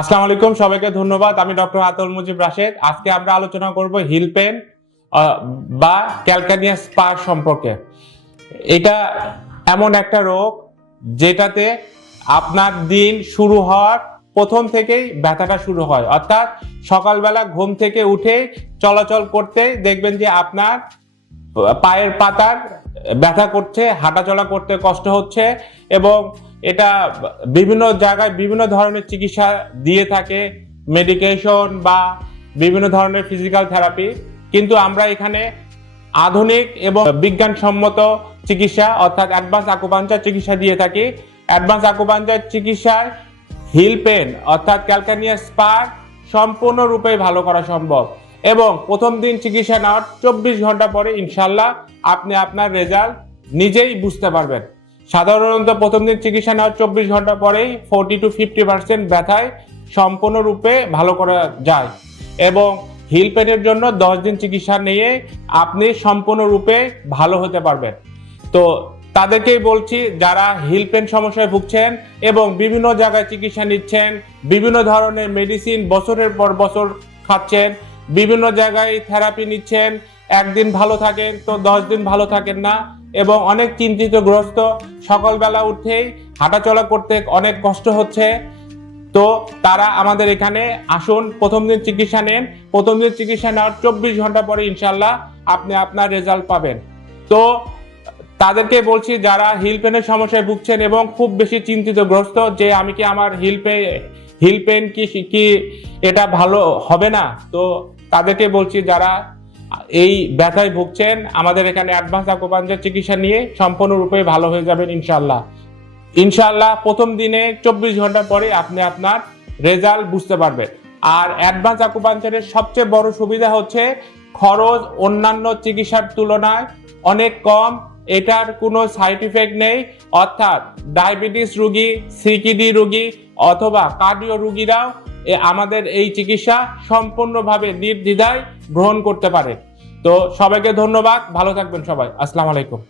আসসালামু আলাইকুম, সবাইকে ধন্যবাদ। আমি ডক্টর আতাউল মুজিব রাশেদ। আজকে আমরা আলোচনা করব হিল পেন বা ক্যালকানিয়াস স্পার সম্পর্কে। এটা এমন একটা রোগ যেটাতে আপনার দিন শুরু হওয়ার প্রথম থেকেই ব্যথাটা শুরু হয়, অর্থাৎ সকালবেলা ঘুম থেকে উঠে চলাচল করতে দেখবেন যে আপনার পায়ের পাতার ব্যথা করছে, হাঁটাচলা করতে কষ্ট হচ্ছে এবং এটা বিভিন্ন জায়গায় বিভিন্ন ধরনের চিকিৎসা দিয়ে থাকে, মেডিকেশন বা বিভিন্ন ধরনের ফিজিক্যাল থেরাপি। কিন্তু আমরা এখানে আধুনিক এবং বিজ্ঞানসম্মত চিকিৎসা অর্থাৎ অ্যাডভান্স আকুপাঞ্চার চিকিৎসা দিয়ে থাকি। অ্যাডভান্স আকুপাঞ্চার চিকিৎসায় হিল পেন অর্থাৎ ক্যালকানিয়াস স্পার সম্পূর্ণরূপে ভালো করা সম্ভব এবং প্রথম দিন চিকিৎসা নেওয়ার 24 ঘন্টা পরে ইনশাল্লাহ আপনি আপনার রেজাল্ট নিজেই বুঝতে পারবেন। সাধারণত প্রথম দিন চিকিৎসা নেওয়ার 24 ঘন্টা পরেই 40 to 50% ব্যথায় সম্পূর্ণরূপে ভালো করা যায় এবং হিল পেনের জন্য 10 দিন চিকিৎসা নিয়ে আপনি সম্পূর্ণরূপে ভালো হতে পারবেন। তো তাদেরকেই বলছি, যারা হিল পেন সমস্যায় ভুগছেন এবং বিভিন্ন জায়গায় চিকিৎসা নিচ্ছেন, বিভিন্ন ধরনের মেডিসিন বছরের পর বছর খাচ্ছেন, বিভিন্ন জায়গায় থেরাপি নিচ্ছেন, একদিন ভালো থাকেন তো 10 দিন ভালো থাকেন না এবং অনেক চিন্তিতগ্রস্ত, সকালবেলা উঠেই হাঁটাচলা করতে অনেক কষ্ট হচ্ছে, তো তারা আমাদের এখানে আসুন, প্রথম দিন চিকিৎসা নেন। প্রথম দিন চিকিৎসা নেওয়ার 24 ঘন্টা পরে ইনশাল্লাহ আপনি আপনার রেজাল্ট পাবেন। তো তাদেরকে বলছি, যারা হিল পেনের সমস্যায় ভুগছেন এবং খুব বেশি চিন্তিতগ্রস্ত যে আমি কি আমার হিল পেন কি এটা ভালো হবে না, তো তাদেরকে বলছি যারা এই ব্যথায় ভুগছেন আমাদের এখানে অ্যাডভান্স আকুপাঞ্চার চিকিৎসা নিয়ে সম্পূর্ণরূপে ভালো হয়ে যাবেন ইনশাল্লাহ। ইনশাল্লাহ প্রথম দিনে 24 ঘন্টা পরে আপনি আপনার রেজাল্ট বুঝতে পারবেন। আর অ্যাডভান্স আকুপাঞ্চারের সবচেয়ে বড় সুবিধা হচ্ছে খরচ অন্যান্য চিকিৎসার তুলনায় অনেক কম, এটার কোনো সাইড ইফেক্ট নেই, অর্থাৎ ডায়াবেটিস রোগী, সিকিডি রোগী অথবা কার্ডিও রোগীরাও আমাদের এই চিকিৎসা সম্পূর্ণভাবে নির্দ্বিধায় গ্রহণ করতে পারে। তো সবাইকে ধন্যবাদ, ভালো থাকবেন সবাই। আসসালামু আলাইকুম।